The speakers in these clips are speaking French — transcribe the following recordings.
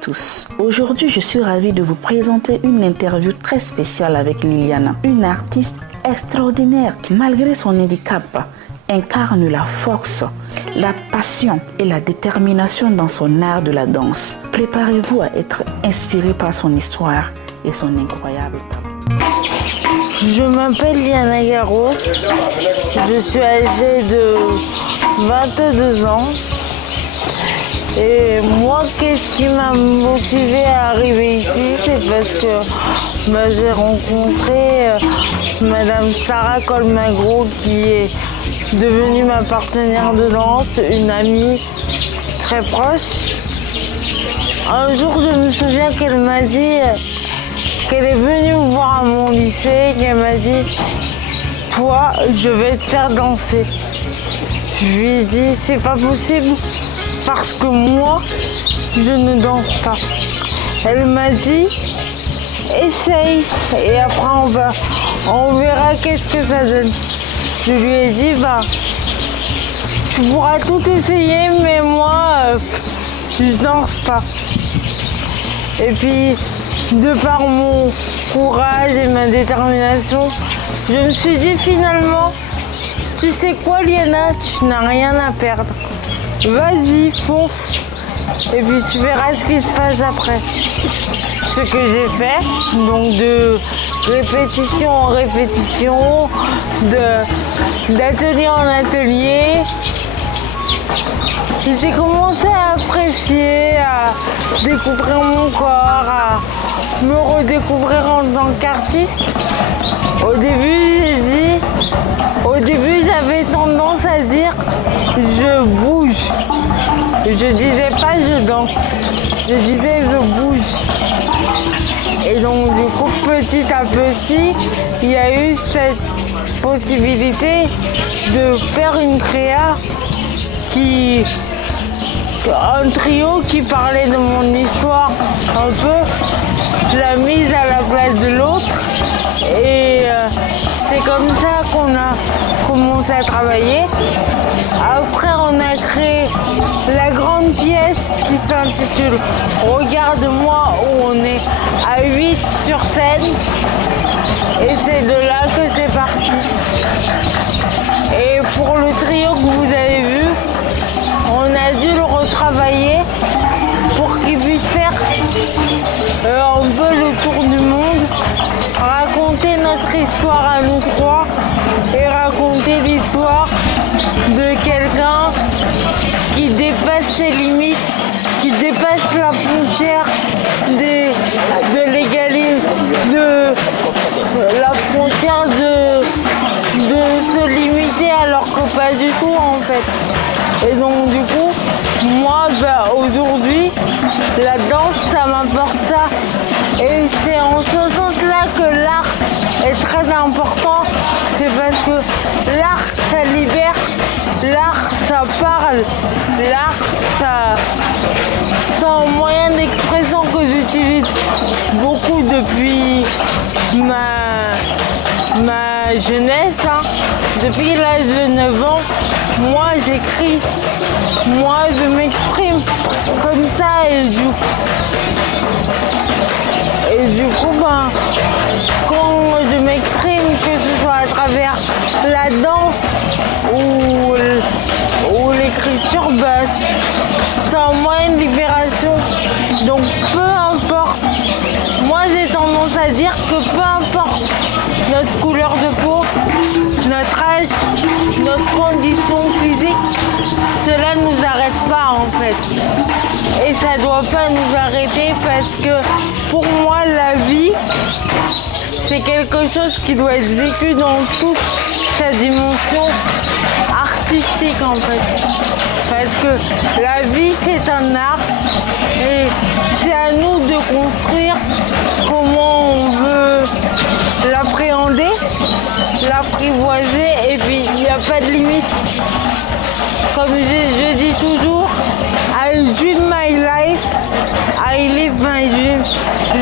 tous. Aujourd'hui, je suis ravie de vous présenter une interview très spéciale avec Liliana, une artiste extraordinaire qui, malgré son handicap, incarne la force, la passion et la détermination dans son art de la danse. Préparez-vous à être inspiré par son histoire et son incroyable talent. Je m'appelle Liana Garo, je suis âgée de 22 ans. Et moi, qu'est-ce qui m'a motivée à arriver ici? C'est parce que j'ai rencontré Madame Sarah Colmagro, qui est devenue ma partenaire de danse, une amie très proche. Un jour, je me souviens qu'elle m'a dit qu'elle est venue me voir à mon lycée, qu'elle m'a dit « Toi, je vais te faire danser ». Je lui ai dit « C'est pas possible parce que moi, je ne danse pas ». Elle m'a dit « Essaye et après on verra qu'est-ce que ça donne ». Je lui ai dit « Tu pourras tout essayer, mais moi, je danse pas ». Et puis, de par mon courage et ma détermination, je me suis dit finalement, tu sais quoi Liana, tu n'as rien à perdre. Vas-y, fonce. Et puis tu verras ce qui se passe après. Ce que j'ai fait, donc de répétition en répétition, d'atelier en atelier, j'ai commencé à apprécier, à découvrir mon corps, à me redécouvrir en tant qu'artiste. Au début, j'avais tendance à dire je bouge. Je disais pas je danse, je disais je bouge. Et donc du coup, petit à petit, il y a eu cette possibilité de faire une créa un trio qui parlait de mon histoire un peu, la mise à la place de l'autre. Et c'est comme ça qu'on a commencé à travailler. Après, on a créé la grande pièce qui s'intitule « Regarde-moi » où on est à 8 sur scène. Et c'est de là que c'est parti. Et pour le trio que vous avez vu, on a dû le retravailler pour qu'il puisse faire un peu le tour du monde, raconter notre histoire à nous trois et raconter l'histoire de quelqu'un qui dépasse ses limites, qui dépasse la frontière de l'égalité, de la frontière de se limiter alors que pas du tout en fait. Et donc du coup, moi aujourd'hui, la danse ça m'apporte ça. Et c'est en ce sens-là que l'art est très important. C'est parce que l'art ça libère, l'art ça parle, l'art c'est un moyen d'expression que j'utilise beaucoup depuis ma jeunesse, Depuis l'âge de 9 ans, moi j'écris, moi je m'exprime comme ça et du coup quand je m'exprime, que ce soit à travers la danse ou l'écriture, c'est un moyen de libération. Donc peu importe, moi j'ai tendance à dire que peu importe notre couleur de peau, notre âge, notre condition physique, cela ne nous arrête pas en fait. Et ça ne doit pas nous arrêter parce que pour moi la vie, c'est quelque chose qui doit être vécu dans toute sa dimension artistique en fait. Parce que la vie c'est un art et c'est à nous de construire comment on veut l'appréhender, l'apprivoiser et puis il n'y a pas de limite. Comme je dis toujours, I dream my life, I live my dream.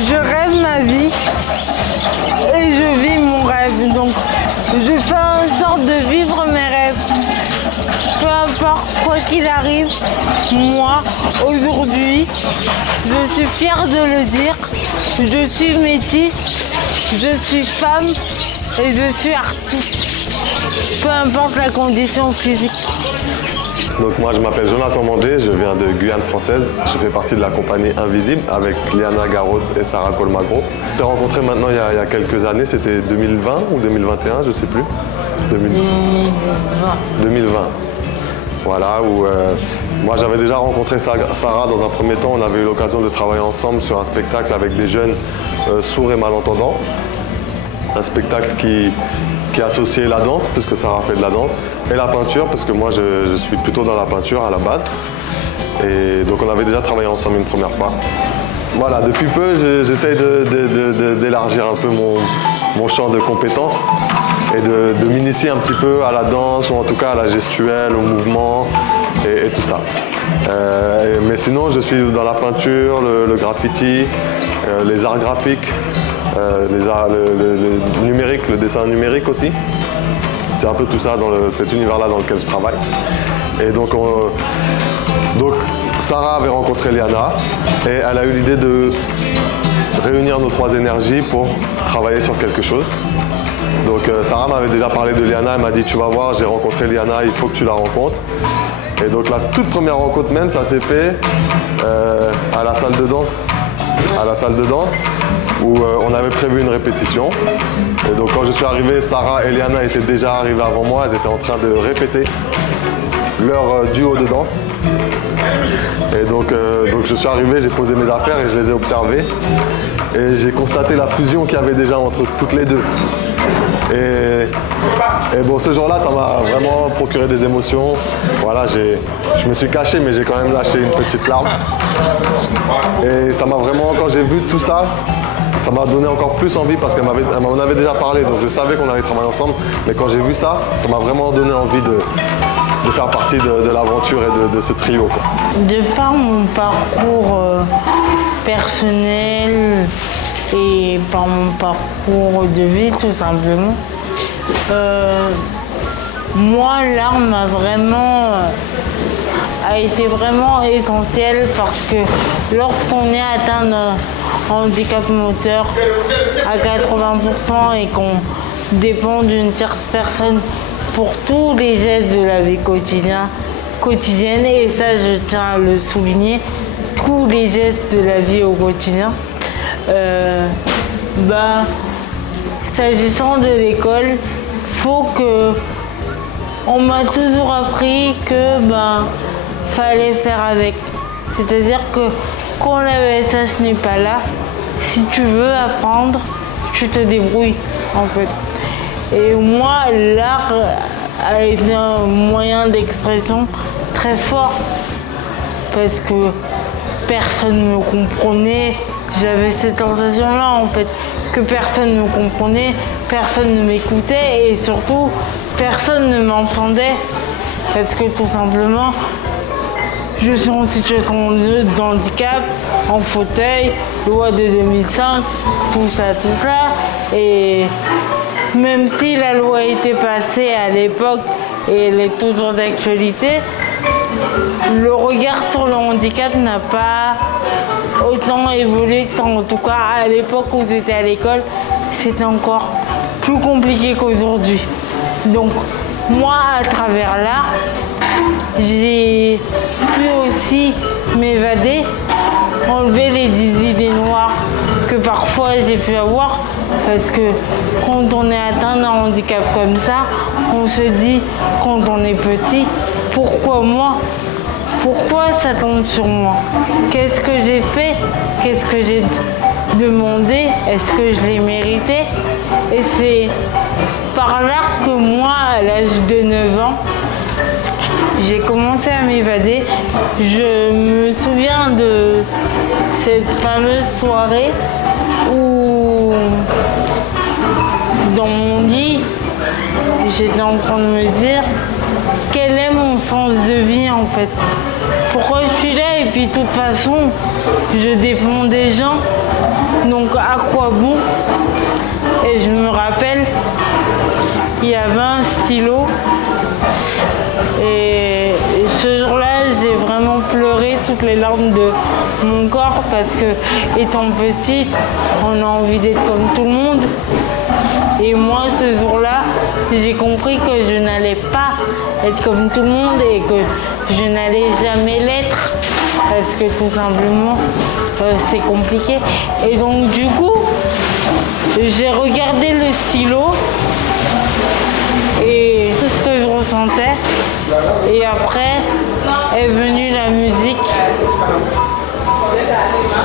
Je rêve ma vie et je vis mon rêve. Donc je fais en sorte de vivre mes rêves. Peu importe quoi qu'il arrive, moi, aujourd'hui, je suis fière de le dire, je suis métisse, je suis femme et je suis artiste, peu importe la condition physique. Donc moi je m'appelle Jonathan Mandé, je viens de Guyane française, je fais partie de la compagnie Invisible avec Liana Garros et Sarah Colmagro. On s'est rencontrés maintenant il y a quelques années, c'était 2020 ou 2021, je ne sais plus. 2020. Voilà, où moi j'avais déjà rencontré Sarah dans un premier temps, on avait eu l'occasion de travailler ensemble sur un spectacle avec des jeunes sourds et malentendants. Un spectacle qui associait la danse, puisque Sarah fait de la danse, et la peinture, parce que moi je suis plutôt dans la peinture à la base. Et donc on avait déjà travaillé ensemble une première fois. Voilà, depuis peu j'essaye d'élargir un peu mon champ de compétences et de m'initier un petit peu à la danse, ou en tout cas à la gestuelle, au mouvement et tout ça. Mais sinon je suis dans la peinture, le graffiti, les arts graphiques, le numérique, le dessin numérique aussi. C'est un peu tout ça dans cet univers-là dans lequel je travaille. Et donc Sarah avait rencontré Liana et elle a eu l'idée de réunir nos trois énergies pour travailler sur quelque chose. Donc Sarah m'avait déjà parlé de Liana, elle m'a dit tu vas voir, j'ai rencontré Liana, il faut que tu la rencontres. Et donc la toute première rencontre même, ça s'est fait à la salle de danse. Où on avait prévu une répétition. Et donc quand je suis arrivé, Sarah et Liana étaient déjà arrivées avant moi, elles étaient en train de répéter leur duo de danse. Et donc je suis arrivé, j'ai posé mes affaires et je les ai observées. Et j'ai constaté la fusion qu'il y avait déjà entre toutes les deux. Et bon, ce jour-là, ça m'a vraiment procuré des émotions. Voilà, je me suis caché, mais j'ai quand même lâché une petite larme. Et ça m'a vraiment, quand j'ai vu tout ça, ça m'a donné encore plus envie parce qu'elle m'en avait déjà parlé, donc je savais qu'on allait travailler ensemble. Mais quand j'ai vu ça, ça m'a vraiment donné envie de faire partie de l'aventure et de ce trio, quoi. De par mon parcours personnel et par mon parcours de vie tout simplement, moi l'art a été vraiment essentiel parce que lorsqu'on est atteint d'un handicap moteur à 80% et qu'on dépend d'une tierce personne pour tous les gestes de la vie quotidienne, et ça je tiens à le souligner, tous les gestes de la vie au quotidien, s'agissant de l'école, on m'a toujours appris que fallait faire avec. C'est-à-dire que quand la VSH n'est pas là, si tu veux apprendre, tu te débrouilles en fait. Et moi, l'art a été un moyen d'expression très fort parce que personne ne me comprenait. J'avais cette sensation-là en fait, que personne ne me comprenait, personne ne m'écoutait et surtout personne ne m'entendait parce que tout simplement je suis en situation de handicap, en fauteuil, loi de 2005, tout ça. Et même si la loi était passée à l'époque et elle est toujours d'actualité, le regard sur le handicap n'a pas autant évolué que ça. En tout cas, à l'époque où j'étais à l'école, c'était encore plus compliqué qu'aujourd'hui. Donc, moi, à travers l'art, j'ai pu aussi m'évader, enlever les idées noires que parfois j'ai pu avoir, parce que quand on est atteint d'un handicap comme ça, on se dit quand on est petit, pourquoi moi ? Pourquoi ça tombe sur moi ? Qu'est-ce que j'ai fait ? Qu'est-ce que j'ai demandé ? Est-ce que je l'ai mérité ? Et c'est par là que moi, à l'âge de 9 ans, j'ai commencé à m'évader. Je me souviens de cette fameuse soirée où, dans mon lit, j'étais en train de me dire quel est mon sens de vie en fait. Pourquoi je suis là et puis de toute façon, je dépends des gens. Donc à quoi bon ? Et je me rappelle, il y avait un stylo et ce jour-là, les larmes de mon corps parce que, étant petite, on a envie d'être comme tout le monde. Et moi, ce jour-là, j'ai compris que je n'allais pas être comme tout le monde et que je n'allais jamais l'être parce que tout simplement, c'est compliqué. Et donc, du coup, j'ai regardé le stylo et tout ce que je ressentais. Et après est venue la musique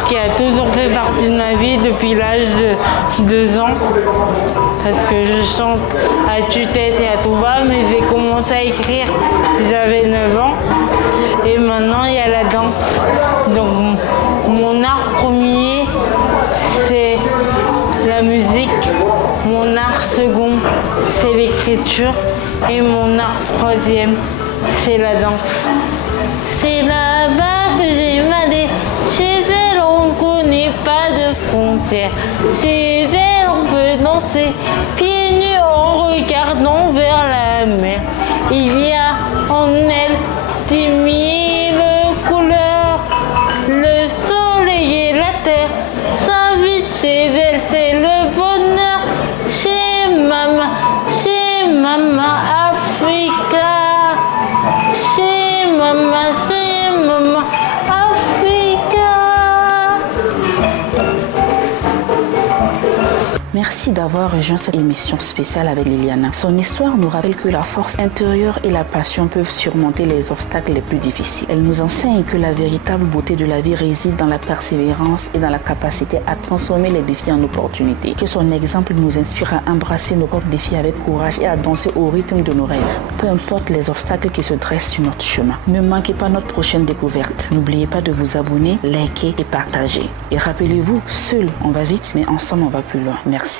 qui a toujours fait partie de ma vie depuis l'âge de 2 ans. Parce que je chante à tue-tête et à tout va, mais j'ai commencé à écrire, j'avais 9 ans. Et maintenant, il y a la danse. Donc, mon art premier, c'est la musique. Mon art second, c'est l'écriture. Et mon art troisième, c'est la danse. C'est là-bas que j'ai mal. Chez elle, on ne connaît pas de frontières. Chez elle, on peut danser pieds nus en regardant vers la mer. Il y a en elle 10 000 couleurs. Le soleil et la terre s'invitent chez elle, c'est le bonheur. Chez maman Africa. Chez maman Africa. Merci d'avoir rejoint cette émission spéciale avec Liliana. Son histoire nous rappelle que la force intérieure et la passion peuvent surmonter les obstacles les plus difficiles. Elle nous enseigne que la véritable beauté de la vie réside dans la persévérance et dans la capacité à transformer les défis en opportunités. Que son exemple nous inspire à embrasser nos propres défis avec courage et à danser au rythme de nos rêves. Peu importe les obstacles qui se dressent sur notre chemin. Ne manquez pas notre prochaine découverte. N'oubliez pas de vous abonner, liker et partager. Et rappelez-vous, seul on va vite, mais ensemble on va plus loin. Merci.